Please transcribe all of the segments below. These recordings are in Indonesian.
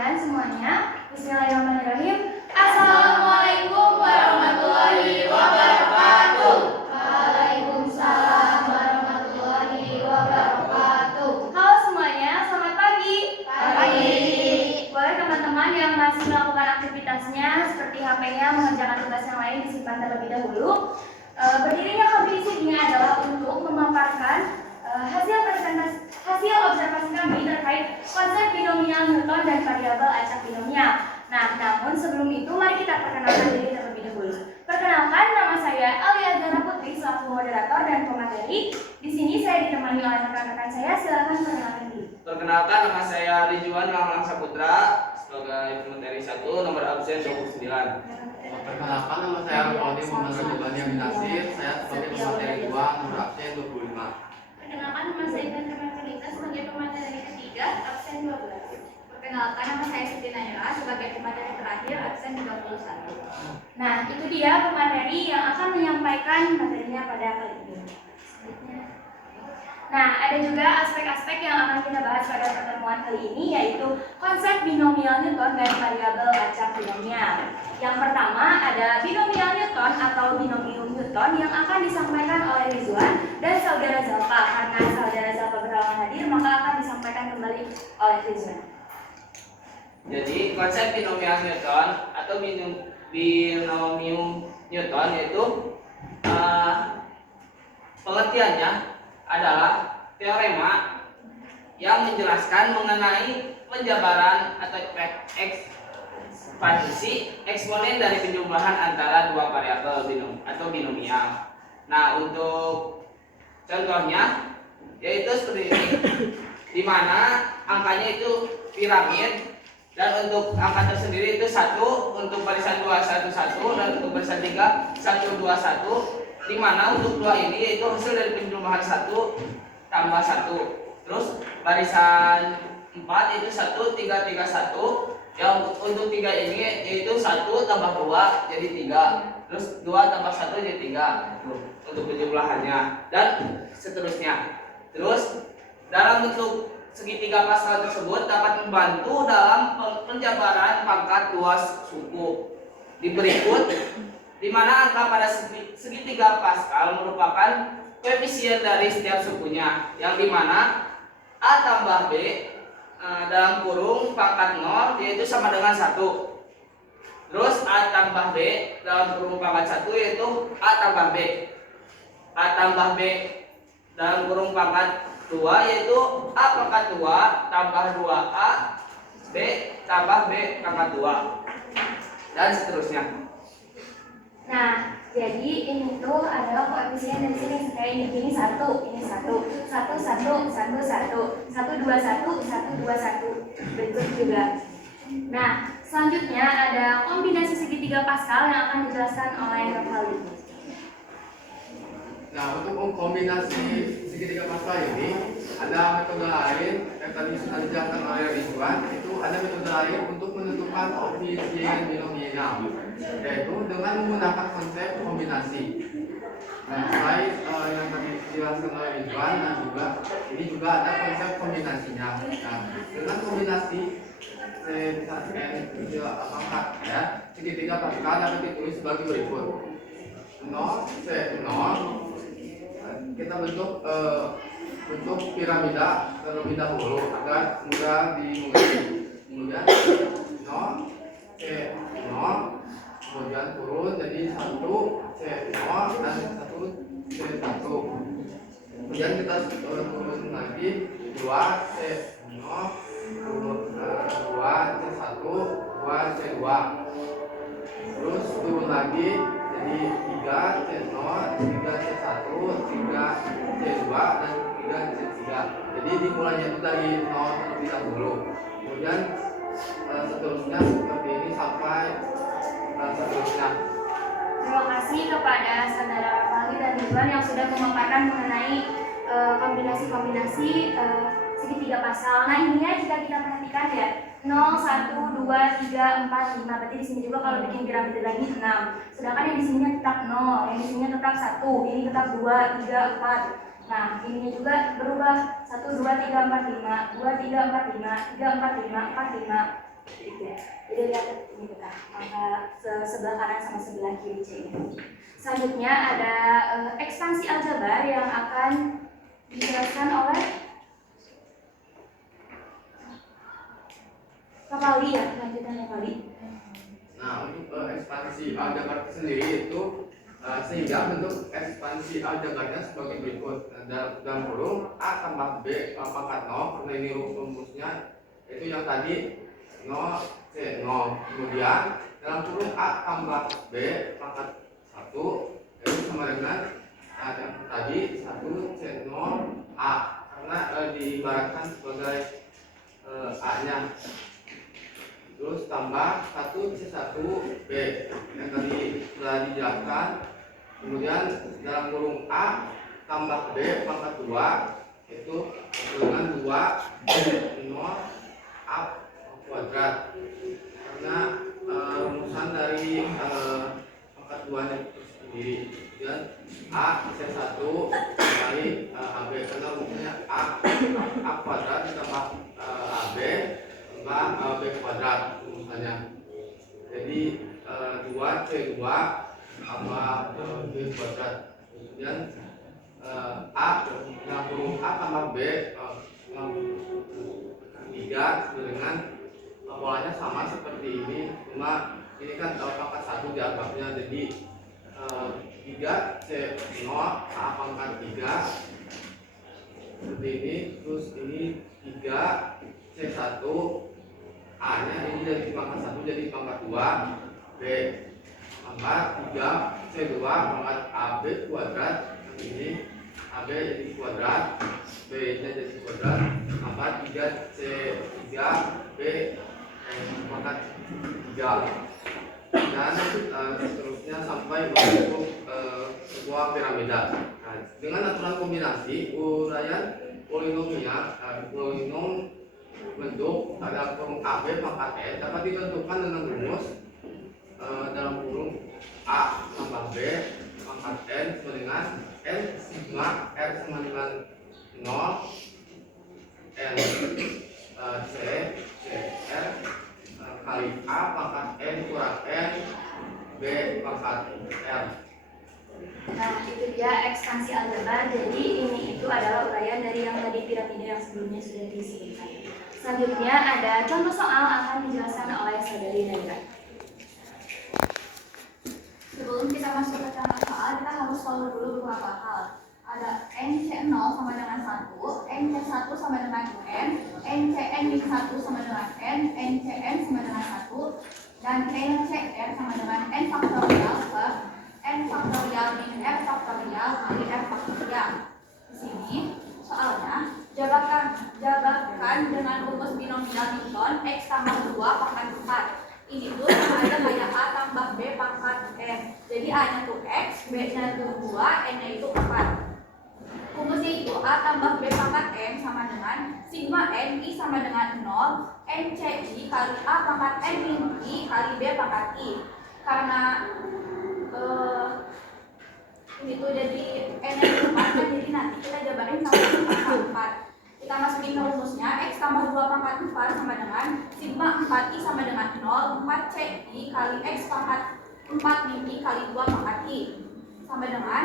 kalian semuanya. Bismillahirrahmanirrahim. Assalamualaikum warahmatullahi wabarakatuh. Waalaikumsalam warahmatullahi wabarakatuh. Halo semuanya, selamat pagi. Pagi. Boleh teman-teman yang masih melakukan aktivitasnya seperti HP-nya mengerjakan tugas yang lain disimpan terlebih dahulu. Berdirinya kompetisi ini adalah untuk memaparkan hasil observasi kami terkait konsep binomial Newton dan variabel acak binomial. Nah, namun sebelum itu mari kita perkenalkan diri terlebih dahulu. Perkenalkan, nama saya Alia Zara Putri selaku moderator dan pemateri. Di sini saya ditemani oleh rekan-rekan saya. Silakan perkenalkan diri. Perkenalkan, nama saya Ridwan Lamlang Saputra sebagai pemateri 1, nomor absen 29. Perkenalkan, nama saya Rodi Muhammad Rajabani Aminasir. Saya sebagai pemateri 2, nomor absen 25. Perkenalkan, nama saya Intan Karmelita sebagai pemateri ketiga, absen 12. Perkenalkan, nama saya Siti Naira sebagai pemateri terakhir, absen 31. Nah, itu dia pemateri yang akan menyampaikan materinya pada kali ini. Nah, ada juga aspek-aspek yang akan kita bahas pada pertemuan kali ini, yaitu konsep binomial Newton dan variabel acak binomial. Yang pertama ada binomial Newton atau binomium Newton yang akan disampaikan oleh Rizwan dan saudara Zalpa. Karena saudara Zalpa berhalangan hadir, maka akan disampaikan kembali oleh Rizwan. Jadi konsep binomial Newton atau binomium Newton yaitu pengertiannya adalah teorema yang menjelaskan mengenai penjabaran atau ekspansi eksponen dari penjumlahan antara dua variabel binomial. Nah, untuk contohnya yaitu seperti ini, di mana angkanya itu piramid dan untuk angka tersendiri itu 1, untuk barisan 2 1 1 dan untuk barisan 3 1 2 1, di mana untuk 2 ini yaitu hasil dari penjumlahan 1 tambah 1. Terus barisan 4 itu 1 3 3 1. Yang untuk 3 ini yaitu 1 tambah 2 jadi 3. Terus 2 tambah 1 jadi 3. Untuk penjumlahannya dan seterusnya. Terus dalam bentuk segitiga Pascal tersebut dapat membantu dalam penjabaran pangkat luas suku. Di berikut, di mana angka pada segitiga Pascal merupakan koefisien dari setiap sukunya, yang dimana A tambah B dalam kurung pangkat 0 yaitu sama dengan 1. Terus A tambah B dalam kurung pangkat 1 yaitu A tambah B. A tambah B dalam kurung pangkat 2 yaitu A pangkat 2 tambah 2A B tambah B pangkat 2 dan seterusnya. Nah, jadi ini tuh adalah koefisien dari sini kayak ini 1, ini 1, 1 1 1 1, 1 2 1, 1 2 1. Berikut juga. Nah, selanjutnya ada kombinasi segitiga Pascal yang akan dijelaskan oleh Rafali. Nah, untuk kombinasi segitiga Pascal ini ada metode lain yang tadi sudah dijelaskan oleh Rizwan. Itu ada metode lain untuk menentukan koefisien binomial, yaitu dengan menggunakan konsep kombinasi. Nah, selain yang tadi dijelaskan oleh Rizwan, dan juga ini juga ada konsep kombinasinya. Nah, dengan kombinasi segitiga Pascal dapat ditulis sebagai berikut. 0 C0 kita bentuk piramida terlebih dahulu agar mudah dimengerti. Kemudian 0 C0, kemudian turun jadi 1 C0 dan 1 C1. Kemudian kita turun lagi 2 C0, turun 2 C1, 2 C2. Terus turun lagi jadi 3 C0, 3 C1, 3 C2 dan 3 C3. Jadi dimulainya itu dari 0 terlebih dahulu. Kemudian seterusnya seperti ini sampai seterusnya. Terima kasih kepada saudara Rafali dan Ridwan yang sudah memaparkan mengenai kombinasi-kombinasi segitiga Pascal. Nah, ininya jika kita perhatikan ya, 0 1 2 3 4 5. Berarti di sini juga kalau bikin piramida lagi 6. Sedangkan yang di sininya tetap 0, yang di sininya tetap 1, ini tetap 2 3 4. Nah, ininya juga berubah 1 2 3 4 5, 2 3 4 5, 3 4 5 4 5. lihat ini kita, sebelah kanan sama sebelah kiri C-nya. Selanjutnya ada ekspansi aljabar yang akan dijelaskan oleh Pak Pali ya, lanjutannya Pali. Nah, untuk ekspansi aljabar sendiri itu sehingga bentuk ekspansi aljabarnya sebagai berikut. Dalam kurung A tambah B pangkat 0, karena ini rumusnya itu yang tadi 0 C 0. Kemudian dalam kurung A tambah B pangkat 1 itu sama dengan yang tadi 1 C 0 A, karena diibaratkan sebagai A-nya. Terus tambah 1 C1 B yang tadi sudah dijelaskan. Kemudian dalam kurung A tambah B pangkat 2 itu dengan 2 C0 A kuadrat, karena rumusan dari pangkat 2 nya itu sendiri. Dan A C1 kali AB, karena rumusnya A kuadrat ditambah AB tambah B kuadrat rumusannya. Jadi 2 C2 tambah B kuadrat. Kemudian A dalam kurung A tambah B 3 dengan polanya sama seperti ini, cuma ini kan pangkat 1 dianggapnya, jadi 3 C0 A pangkat 3 seperti ini. Terus ini 3 C1 A nya ini dari pangkat 1 jadi pangkat 2 B tambah 3 C2 pangkat AB kuadrat, ini AB jadi kuadrat, B nya jadi kuadrat, tambah 3 C3 B pangkat 3, dan seterusnya sampai membentuk sebuah piramida. Nah, dengan aturan kombinasi uraian polinomial polinom bentuk dalam kurung AB pangkat N dapat ditentukan dengan rumus dalam kurung A tambah B pangkat N sama dengan N sigma R sama dengan 0 N C R kali A pangkat N kurang N B pangkat R. Nah, itu dia ekspansi aljabar. Jadi ini itu adalah uraian dari yang tadi piramida yang sebelumnya sudah disebutkan. Selanjutnya ada contoh soal akan dijelaskan oleh saudari Naira. Sebelum kita masuk ke contoh soal, kita harus tahu dulu beberapa hal. Ada NC0 sama dengan 1, NC1 sama dengan N, NCN-1 sama dengan N, NCN sama dengan 1, dan NCR sama dengan N faktorial per N faktorial min R faktorial kali R faktorial. Di sini soalnya jabarkan dengan rumus binomial Newton X tambah 2 pangkat 4. Ini tuh sama aja kayak A tambah B pangkat N. Jadi A nya tuh X, B nya tuh 2, N nya itu 4. Rumusnya itu A tambah B pangkat N sama dengan sigma N I sama dengan 0 N C I kali A pangkat N min I kali B pangkat I. Karena ini tuh jadi N nya itu 4 kan, jadi nanti kita jabarin sama pangkat 4. Kita masukin ke rumusnya X tambah 2 pangkat 4 sama dengan sigma 4I sama dengan 0 4 C I kali X pangkat 4 min I kali 2 pangkat I sama dengan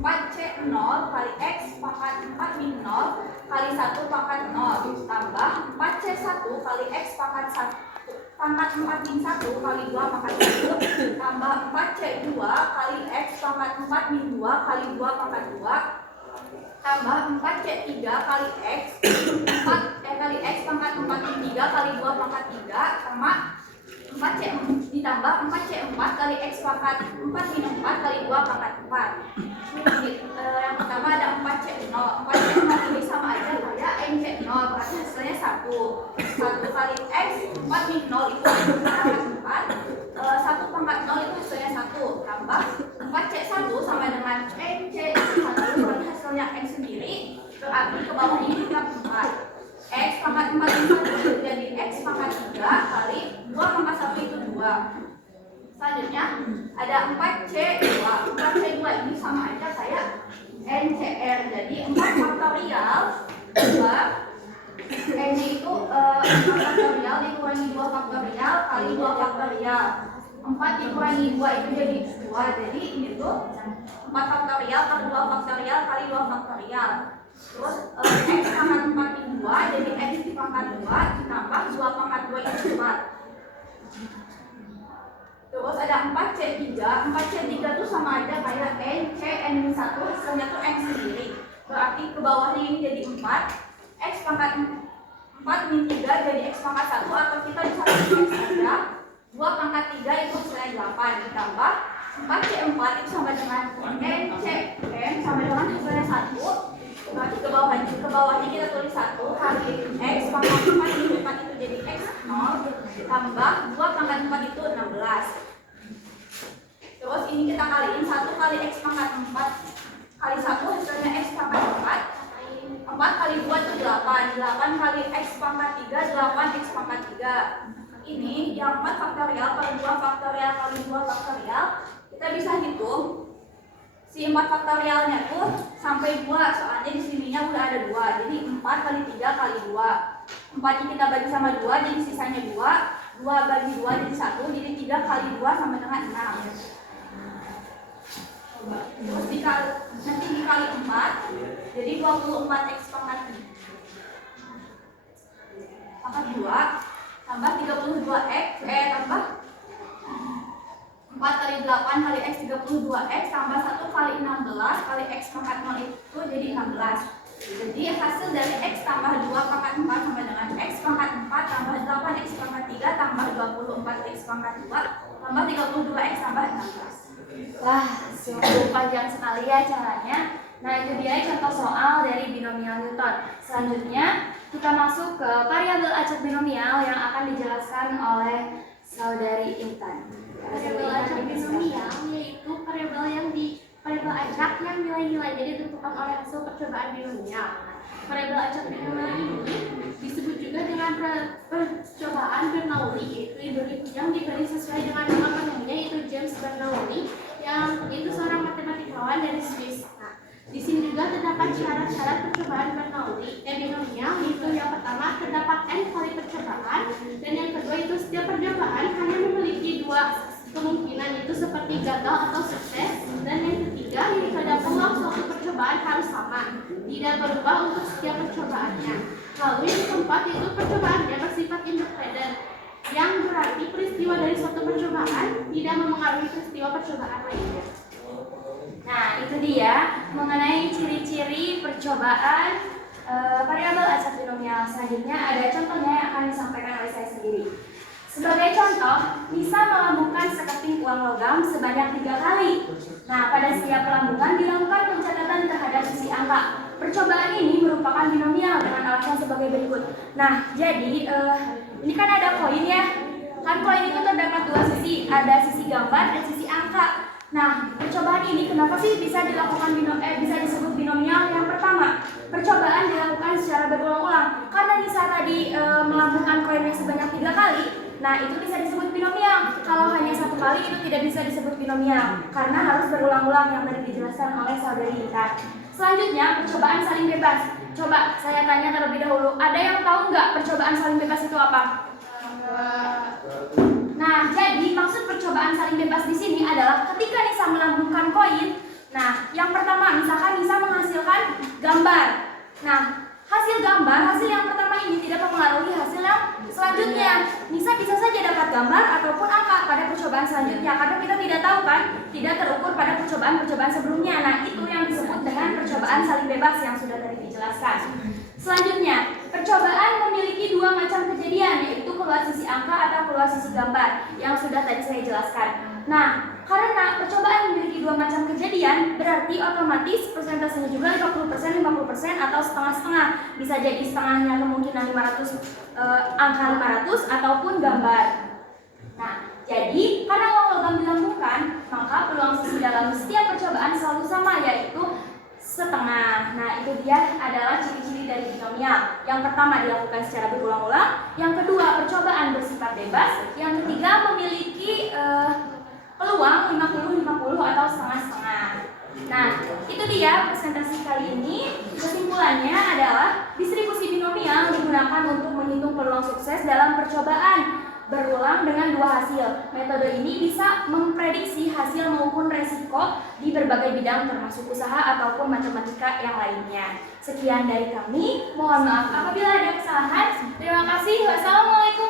4C0 kali X pangkat 4 min 0 kali 1 pangkat 0 tambah 4C1 kali X pangkat 1 pangkat 4 min 1 kali 2 pangkat 1 tambah 4C2 kali X pangkat 4 min 2 kali 2 pangkat 2 tambah 4C3 kali X 4 kali X pangkat 4 min 3 kali 2 pangkat 3 sama 4C ditambah 4C4 kali X pangkat 4 min 4 kali 2 pangkat 4. Yang pertama ada 4C0. 4C0 ini sama aja kayak NC0, berarti hasilnya 1 kali X 4 min 0 itu pangkat 4, 1 pangkat 0 itu hasilnya 1 tambah 4C1 sama dengan NC1, berarti hasilnya N sendiri, berarti ke bawah ini kita 4 X pangkat 4 min 1 jadi X pangkat 3 kali 2 pangkat 1 itu 2. Selanjutnya ada 4C2. 4C2 ini sama aja kayak NCR. Jadi 4 faktorial 2 N itu 4 faktorial dikurangi 2 faktorial kali 2 faktorial. 4 dikurangi 2 itu jadi 2. Jadi ini tuh 4 faktorial per 2 faktorial kali 2 faktorial. Terus x pangkat 4 di 2 jadi x di pangkat 2 ditambah 2 pangkat 2 itu 4. Terus ada 4C3. 4C3 tuh sama aja kayak n c n-1 hasilnya tuh n sendiri. Berarti ke bawahnya ini jadi 4. X pangkat 4 min 3 jadi x pangkat 1 atau kita bisa x saja. 2 pangkat 3 itu hasilnya 8 ditambah 4C4 itu sama dengan n sama dengan hasilnya 1. Berarti ke bawahnya kita tulis 1 kali x pangkat 4 min 4 itu jadi x 0 tambah 2 pangkat 4 itu 16. Terus ini kita kaliin 1 kali x pangkat 4 kali 1 hasilnya x pangkat 4. 4 kali 2 itu 8. 8 kali x pangkat 3 8 x pangkat 3. Ini yang 4 faktorial per 2 faktorial kali 2 faktorial. Kita bisa hitung si 4 faktorialnya tuh sampai 2, soalnya di sininya udah ada 2. Jadi 4 kali 3 kali 2. 4 nya kita bagi sama 2 jadi sisanya 2. 2 bagi 2 jadi 1. Jadi 3 kali 2 sama dengan 6. Terus nanti dikali 4 jadi 24 x pangkat 2 tambah 32x tambah 4 kali 8 kali x 32x tambah 1 kali 16 kali x pangkat 0 itu jadi 16. Jadi hasil dari x tambah 2 pangkat 4 sama dengan x pangkat 4 tambah 8x pangkat 3 tambah 24x pangkat 2 tambah 32x tambah 16. Wah, sungguh panjang sekali ya caranya. Nah, itu dia contoh soal dari binomial Newton. Selanjutnya, kita masuk ke variabel acak binomial yang akan dijelaskan oleh saudari Intan. Variabel acak binomial yaitu variabel acak yang nilai-nilainya ditentukan oleh hasil percobaan binomial. Variabel acak binomial ini disebut juga dengan percobaan Bernoulli, yaitu yang diberi sesuai dengan nama penuhnya, yaitu James Bernoulli, yang itu seorang matematikawan dari Swiss. Nah, di sini juga terdapat syarat-syarat percobaan Bernoulli binomial, yaitu yang pertama terdapat n kali percobaan, dan yang kedua itu setiap percobaan hanya memiliki 2 kemungkinan, itu seperti gagal atau sukses, dan yang ketiga ini pada peluang suatu percobaan harus sama, tidak berubah untuk setiap percobaannya. Lalu yang keempat itu percobaannya bersifat independen, yang berarti peristiwa dari suatu percobaan tidak memengaruhi peristiwa percobaan lainnya. Nah, itu dia mengenai ciri-ciri percobaan variabel acak binomial. Selanjutnya ada contohnya yang akan disampaikan oleh saya sendiri. Sebagai contoh, Nisa melambungkan sekeping uang logam sebanyak 3 kali. Nah, pada setiap pelambungan dilakukan pencatatan terhadap sisi angka. Percobaan ini merupakan binomial dengan alasan sebagai berikut. Nah, jadi ini kan ada koin ya. Kan koin itu terdapat 2 sisi, ada sisi gambar dan sisi angka. Nah, percobaan ini kenapa sih bisa dilakukan bisa disebut binomial? Yang pertama, percobaan dilakukan secara berulang-ulang. Karena Nisa tadi melambungkan koinnya sebanyak 3 kali, nah itu bisa disebut binomial. Kalau hanya 1 kali itu tidak bisa disebut binomial karena harus berulang-ulang yang tadi dijelaskan oleh saudari Intan. Selanjutnya, percobaan saling bebas. Coba saya tanya terlebih dahulu, ada yang tahu nggak percobaan saling bebas itu apa? Nah, jadi maksud percobaan saling bebas di sini adalah ketika Nisa melambungkan koin. Nah, yang pertama misalkan Nisa menghasilkan gambar. Nah, hasil yang pertama ini tidak mempengaruhi hasil yang selanjutnya. Nisa bisa saja dapat gambar ataupun angka pada percobaan selanjutnya karena kita tidak tahu kan, tidak terukur pada percobaan sebelumnya. Nah, itu yang disebut dengan percobaan saling bebas yang sudah tadi dijelaskan. Selanjutnya, percobaan memiliki 2 macam kejadian, yaitu keluar sisi angka atau keluar sisi gambar yang sudah tadi saya jelaskan. Nah, karena percobaan memiliki 2 macam kejadian, berarti otomatis persentasenya juga 50%, 50% atau setengah-setengah. Bisa jadi setengahnya kemungkinan angka 500 ataupun gambar. Nah, jadi karena uang logam dilambungkan, maka peluang sisi dalam setiap percobaan selalu sama, yaitu setengah. Nah, itu dia adalah ciri-ciri dari binomial. Yang pertama dilakukan secara berulang-ulang, yang kedua percobaan bersifat bebas, yang ketiga memiliki peluang 50-50 atau setengah-setengah. Nah, itu dia presentasi kali ini. Kesimpulannya adalah distribusi binomial digunakan untuk menghitung peluang sukses dalam percobaan. berulang dengan dua hasil. Metode ini bisa memprediksi hasil maupun resiko di berbagai bidang termasuk usaha ataupun matematika yang lainnya. Sekian dari kami. Mohon maaf apabila ada kesalahan. Terima kasih. Wassalamualaikum